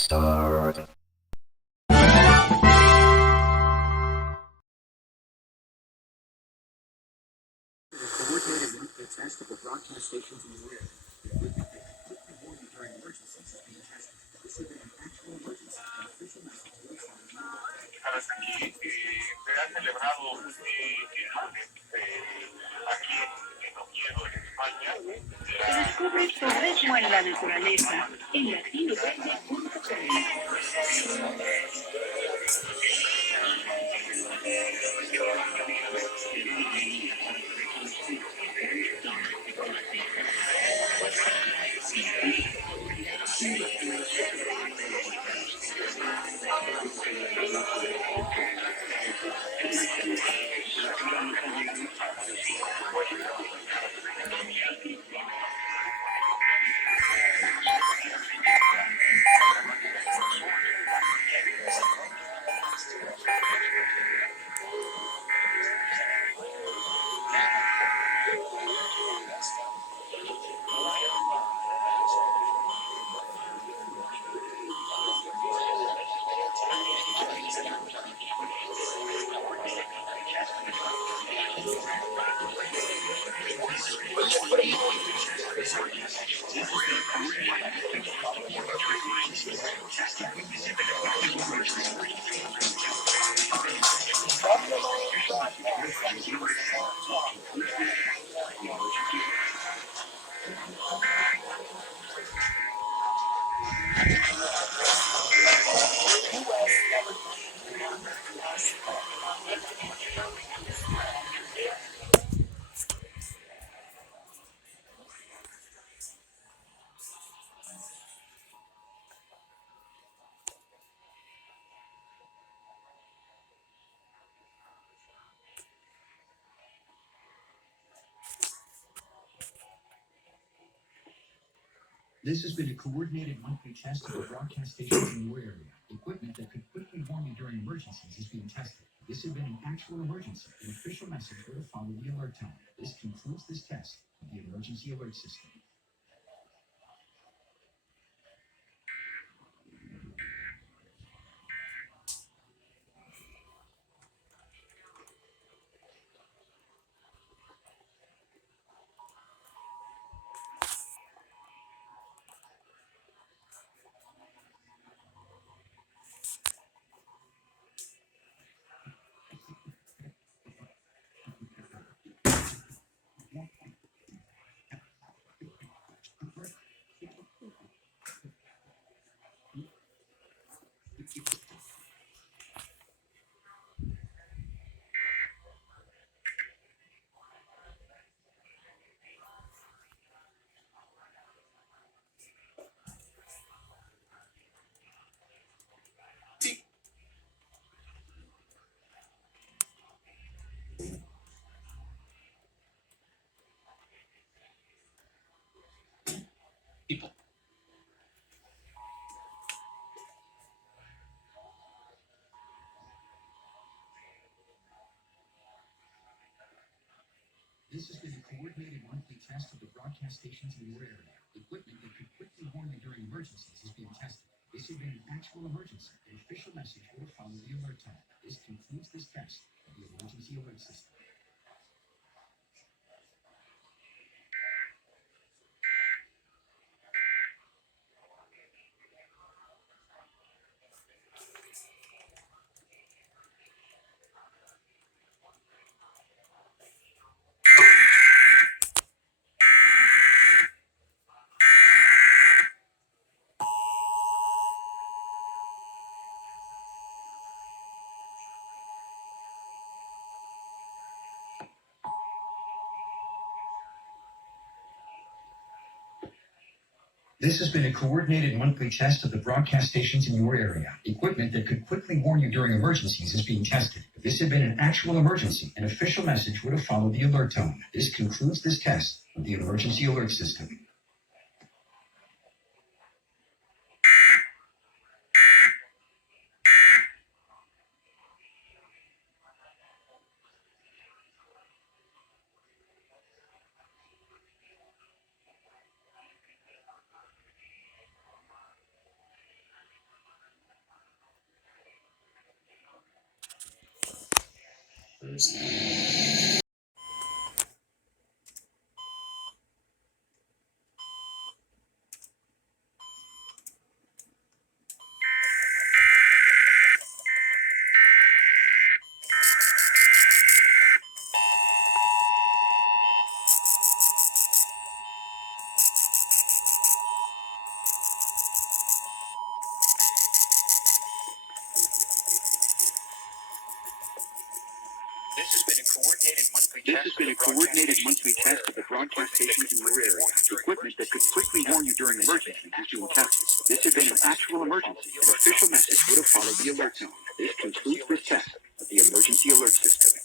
Start. Coordinated monthly test of the broadcast stations in the area. Equipment that could quickly warn you during emergencies is being tested. This has been an actual emergency. An official message will follow you. Sabes, aquí se ha celebrado el lunes aquí en Oviedo, en España. Descubre turismo en la naturaleza en latinogrande.com. This has been a coordinated monthly test of the broadcast stations in your area. Equipment that could quickly warn you during emergencies is being tested. This has been an actual emergency. An official message will follow the alert tone. This concludes this test of the emergency alert system. This has been a coordinated monthly test of the broadcast stations in your area. Equipment that could quickly warn you during emergencies is being tested. This has been an actual emergency. An official message will follow the alert tone. This concludes this test of the emergency alert system. This has been a coordinated monthly test of the broadcast stations in your area. Equipment that could quickly warn you during emergencies is being tested. If this had been an actual emergency, an official message would have followed the alert tone. This concludes this test of the emergency alert system. This has been a coordinated monthly test of the broadcast stations in your area. Equipment that could quickly warn you during emergencies is being tested. This had been an actual emergency. An official message would have followed the alert tone. This concludes this test of the emergency alert system.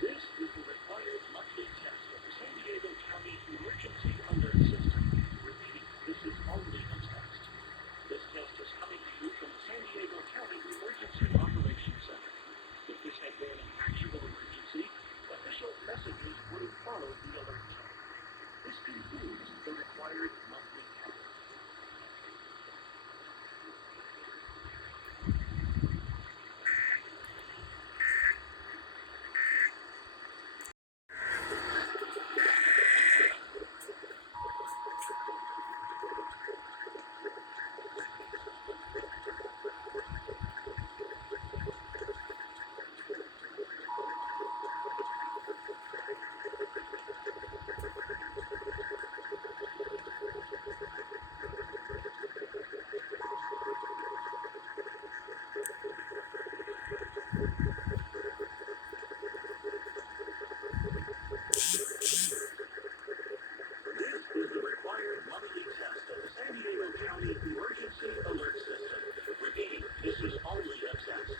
This is the required monthly test of the San Diego County Emergency Alert System. Repeat, this is only a test. This test is coming to you from the San Diego County Emergency Operations Center. If this had been an actual emergency, official messages would have followed the alert tone. This concludes the required monthly test. This is the required monthly test of the San Diego County Emergency Alert System. Repeat, this is only a test.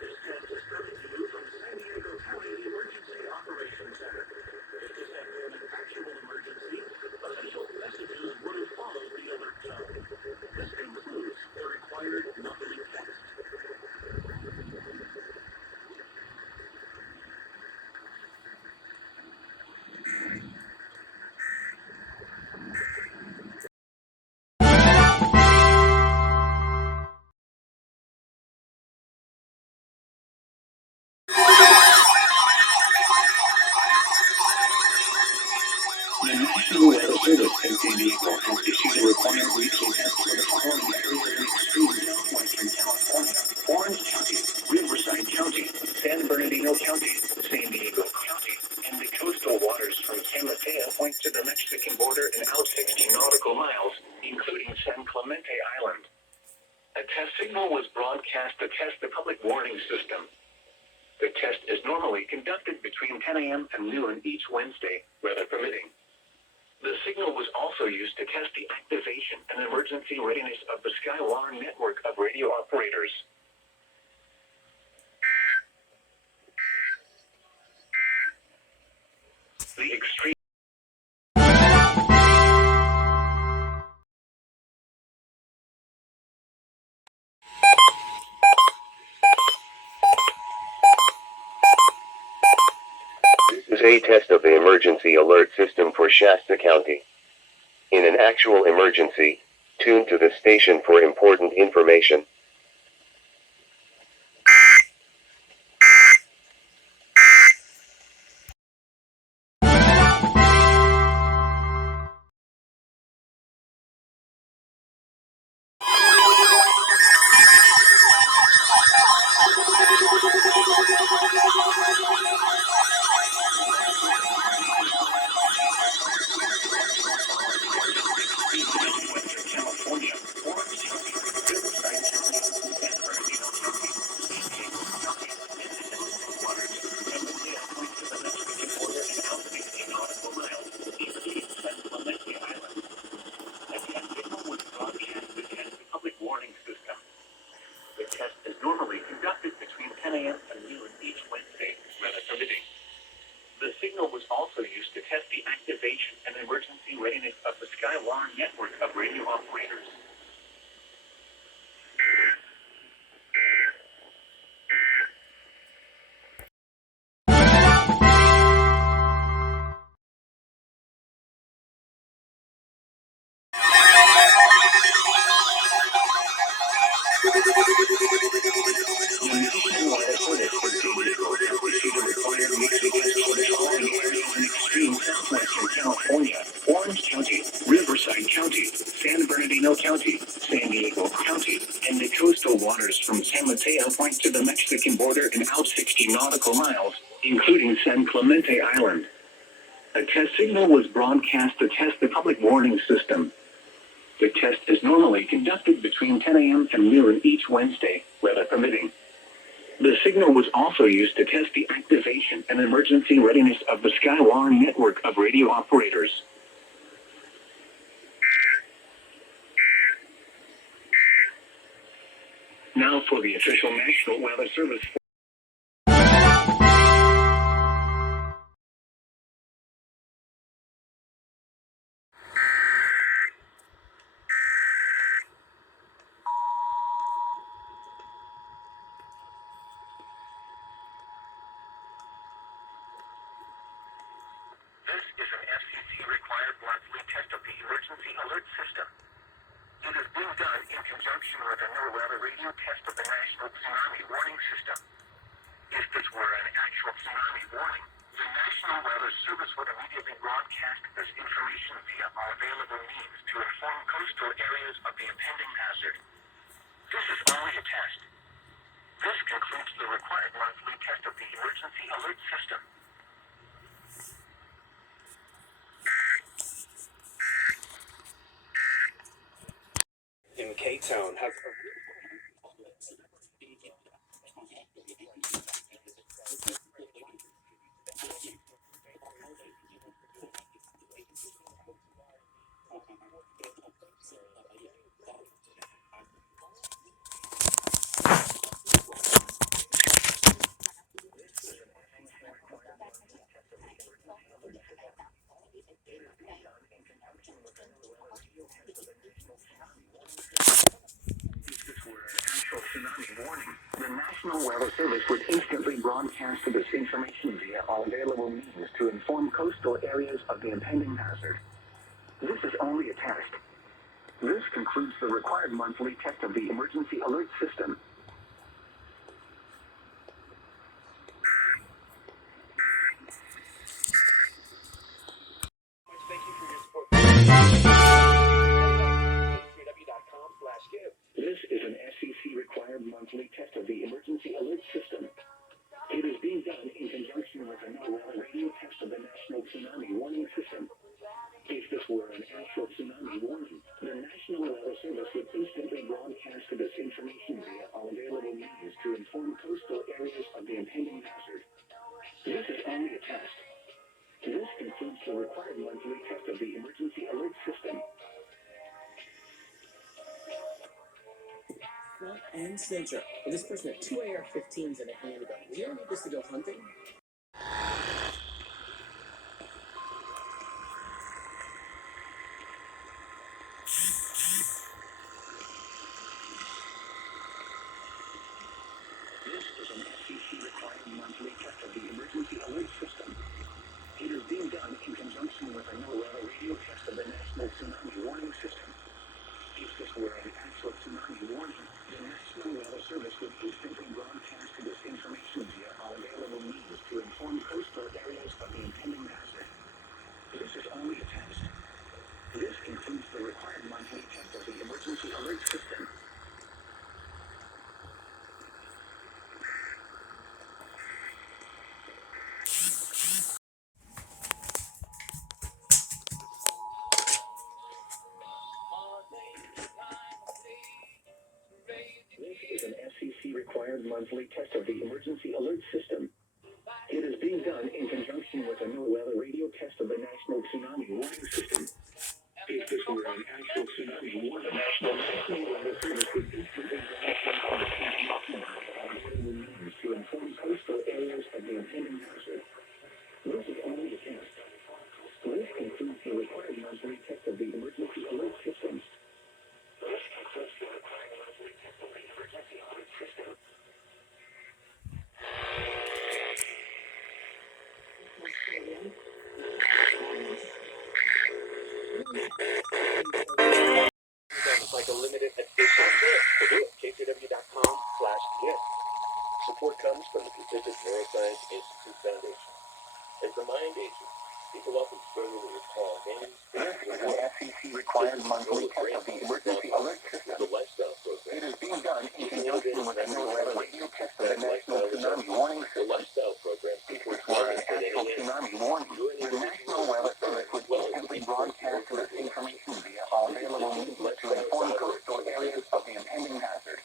This test is coming to you from the San Diego County Emergency Operations Center. If this had been an actual emergency, official messages would have followed the alert tone. This concludes the required monthly test. The National Weather Service in San Diego has issued a required weekly test for the following areas in extreme southwestern California: Orange County, Riverside County, San Bernardino County, San Diego County, and the coastal waters from San Mateo Point to the Mexican border and out 60 nautical miles, including San Clemente Island. A test signal was broadcast to test the public warning system. The test is normally conducted between 10 a.m. and noon each Wednesday, weather permitting. The signal was also used to test the activation and emergency readiness of the Skywater network of radio operators. The extreme This is a test of the emergency alert system for Shasta County. In an actual emergency, tune to the station for important information. and emergency readiness of the Skywire network of radio operators. California, Orange County, Riverside County, San Bernardino County, San Diego County, and the coastal waters from San Mateo Point to the Mexican border and out 60 nautical miles, including San Clemente Island. A test signal was broadcast to test the public warning system. The test is normally conducted between 10 a.m. and noon each Wednesday, weather permitting. The signal was also used to test the activation and emergency readiness of the Skywire network of radio operators. Now for the official National Weather Service. This is an FCC-required monthly test of the emergency alert system. It is being done in conjunction with a NOAA radio test of the National Tsunami Warning System. If this were an actual tsunami warning, the National Weather Service would immediately broadcast this information via all available means to inform coastal areas of the impending hazard. This is only a test. This concludes the required monthly test of the emergency alert system. In K-Town have Tsunami warning. The National Weather Service would instantly broadcast this information via all available means to inform coastal areas of the impending hazard. This is only a test. This concludes the required monthly test of the emergency alert system. thank you for your support. TSUNAMI.com/give. This is an FCC-required monthly test of the emergency alert system. It is being done in conjunction with a NOAA radio test of the National Tsunami Warning System. If this were an actual tsunami warning, the National Weather Service would instantly broadcast this information via all available means to inform coastal areas of the impending hazard. This is only a test. This concludes the required monthly test of the emergency alert system. Well, and Snitcher. Well, this person had 2 AR-15s and a handgun. We don't need this to go hunting. This is an FCC-required monthly test of the emergency alert system. It is being done in conjunction with a NOAA radio test of the National Tsunami Warning System. If this were an actual tsunami warning, the National Weather Service would instantly broadcast this information via all available means to inform coastal areas of the impending hazard. This is only a test. This concludes the required monthly test of the emergency alert system. This is an FCC-required monthly test of the emergency alert system. It is being done in conjunction with a NOAA radio test of the National Tsunami Warning System. If this were an actual tsunami warning, the National Weather Service would instantly means to inform coastal areas of the impending hazard. This is only a test. This concludes the It's like a limited edition. So do it. KCW.com/gift. Support comes from the Pacific Neuroscience Institute Foundation. As the mind ages, people often struggle to recall names. This is an FCC required monthly test of the emergency alert system. The lifestyle program. It is being done in conjunction with a new radio test of the National Tsunami Warning The System. lifestyle program. If this were an actual tsunami warning, the National Weather Service would instantly broadcast this information via all available means to inform coastal areas of the impending hazard.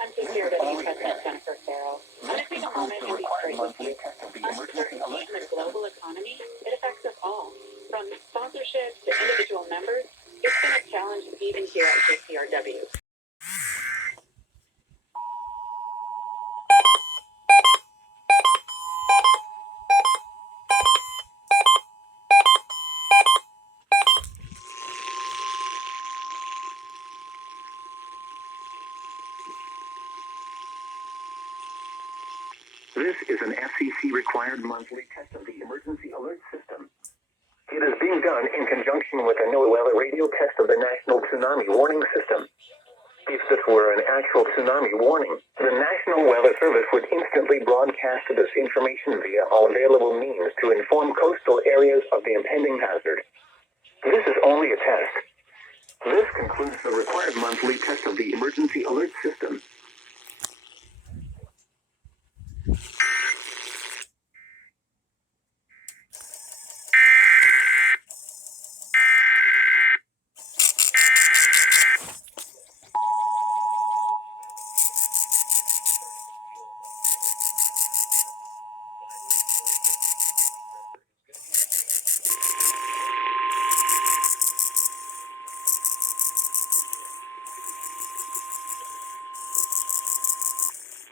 I'm TSUNAMI President Jennifer Farrell. I'm going to take a moment and be straight with you. Test of the emergency Uncertainty alert in the system. global economy, it affects us all. From sponsorships to individual members, it's been a challenge even here at KCRW. This is an FCC required monthly test of the emergency alert system. It is being done in conjunction with a new weather radio test of the National Tsunami Warning System. If this were an actual tsunami warning, the National Weather Service would instantly broadcast this information via all available means to inform coastal areas of the impending hazard. This is only a test. This concludes the required monthly test of the emergency alert system.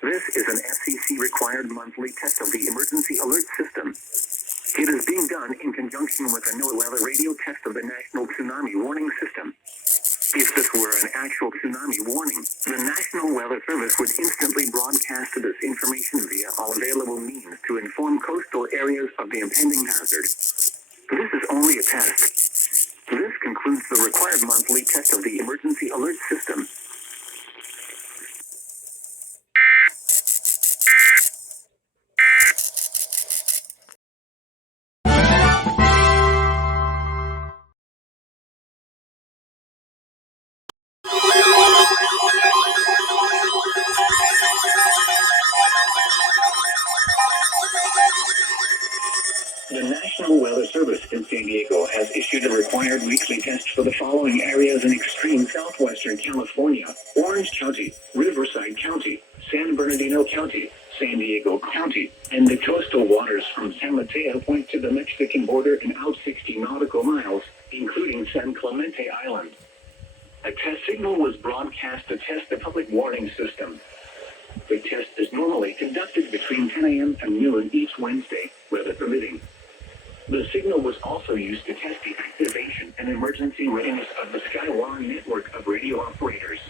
This is an FCC required monthly test of the emergency alert system. It is being done in conjunction with a new weather radio test of the National Tsunami Warning System. If this were an actual tsunami warning, the National Weather Service would instantly broadcast this information via all available means to inform coastal areas of the impending hazard. This is only a test. This concludes the required monthly test of the emergency alert system. The National Weather Service in San Diego has issued a required weekly test for the following areas in extreme southwestern California: Orange County, Riverside County, San Bernardino County, San Diego County, and the coastal waters from San Mateo Point to the Mexican border and out 60 nautical miles, including San Clemente Island. A test signal was broadcast to test the public warning system. The test is normally conducted between 10 a.m. and noon each Wednesday, weather permitting. The signal was also used to test the activation and emergency readiness of the Skywallen network of radio operators.